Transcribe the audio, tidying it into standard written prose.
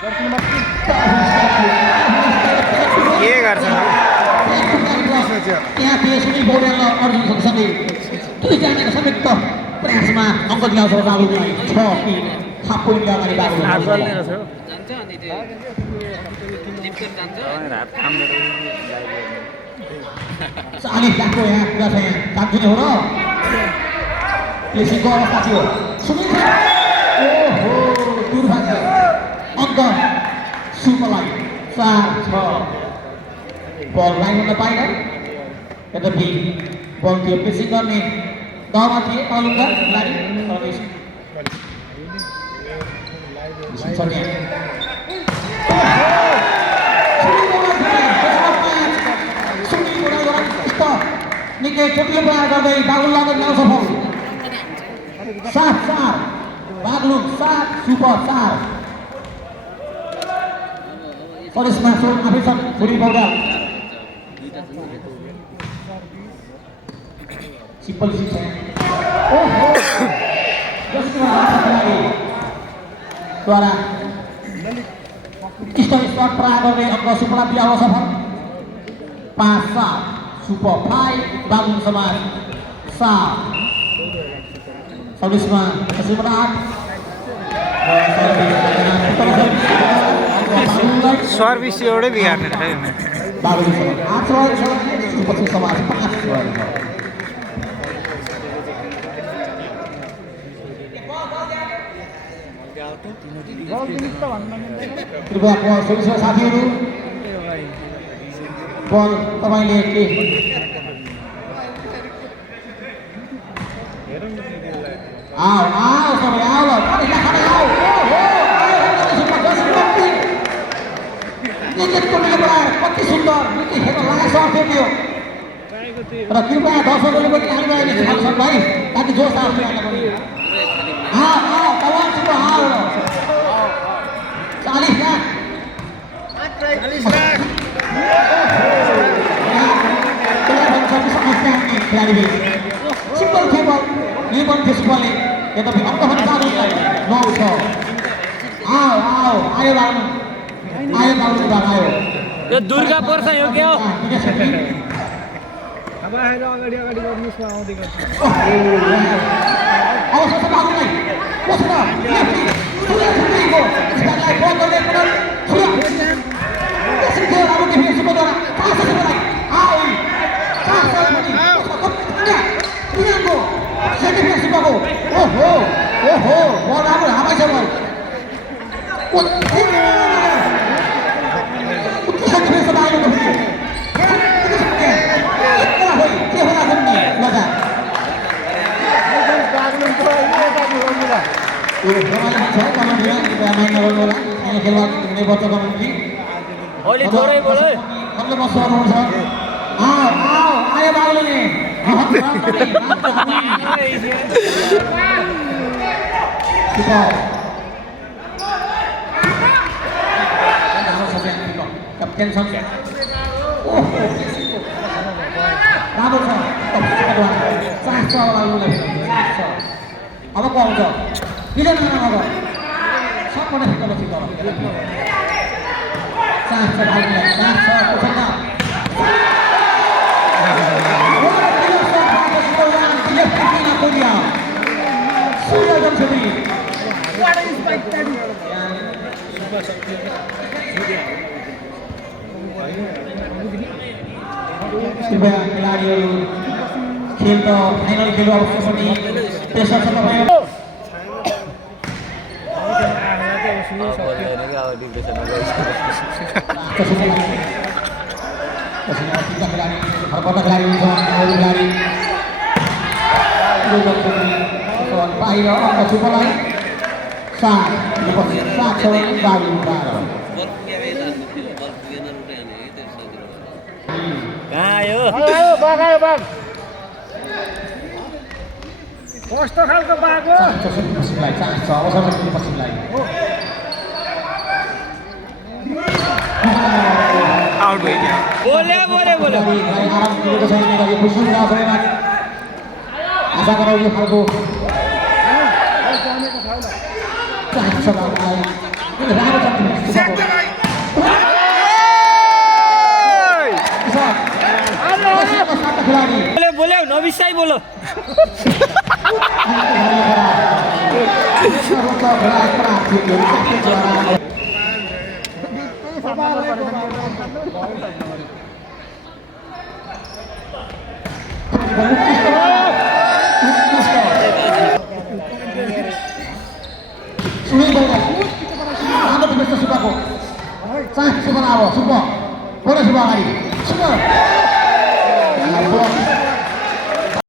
के गर्छ त्यहाँ सुनिल पौडेल र अर्जुन सँगसँगै दुईजनाको संयुक्त प्रयासमा अङ्क दिलाउँछ बाबुलाई 6-3 हाफ पोइन्ट अगाडि बाबुले चालिस लाखको यहाँ कुरा छ यहाँ कान्छुने हो र प्लेसिङको अवस्था थियो सुनिल ओहो दुर्भाग्य अङ्क सुपलाई 4-6 बल लाइनमा पाएन यद्यपि बल थियो प्लेसिङ गर्ने दहमा थिए तालुका खेलाडी निकै चोटिलो प्रहार गर्दै बागुललाई नाम सफल 7-4 बागलुङ 7 सुपर 4 सरिसमा सोल आफै छन् बुढी पौडेल सिम्पल शिक्षा ओहो जसको द्वारा उत्कृष्ट स्पट प्रहार गर्ने अङ्क सुपला बिहाव सफल 5-7 सुपर 5 बागलुङ समाज 7 सरिसमा सिमराट सर्भिस एउटै बिगार्ने खै बागलुङ समाज 8 रन छ सुपर समाज 5 रन कृपया सरिसमा साथीहरू बल तपाईँले के आओ आओ सबै आओ ल कति सुन्दर निकै हेर्न लायक थियो त्यो र कृपया दर्शकहरूले पनि हामीलाई खान्छन् भाइ ताकि जोस आओस् पनि आओ आओ तवासित आओ 40 लाख सिम्पल खेबल निर्मल त्यसले यद्यपि अङ्क पनि बाबुलाई 9-6 आओ आओ आयो बाबु आयो आयो यो दुर्गा पर्छ यो के हो अब आएर अगाडि गर्नुस् न आउँदै गर्छ अवसर बाबुलाई कसो सुनिएको यसलाई बल गर्ने पुनः सुन त्यसको अब के फेरि सुपदरा पास छ आओ पुनःको सेकेन्ड फेरि सुपको ओहो ओहो बल राम्रो हामै छ बल Kapten Samsul. Oh, राम्रो छ अब को आउँछ किन नआउँछ सबैले फिक्र पछि गर चाहन्छ भाइले चाहन्छ कसैका खेलाडीहरू खेल त फाइनल खेल अवश्य पनि प्रेसर छ तपाईहरु बाहिर अङ्क सुपलाई 7 कस्तो खालको बाघ हो पश्चिमलाई चान्स छ अवसर पनि पश्चिमलाई आउट भयो बोले आराम गरेको छ यो खुसी हुन छैन आशा गरौँ यो खालको चान्स छ बाबुलाई राम्रो छ बोले बोले नविसाई बोलो Boleh semua kali. Semua.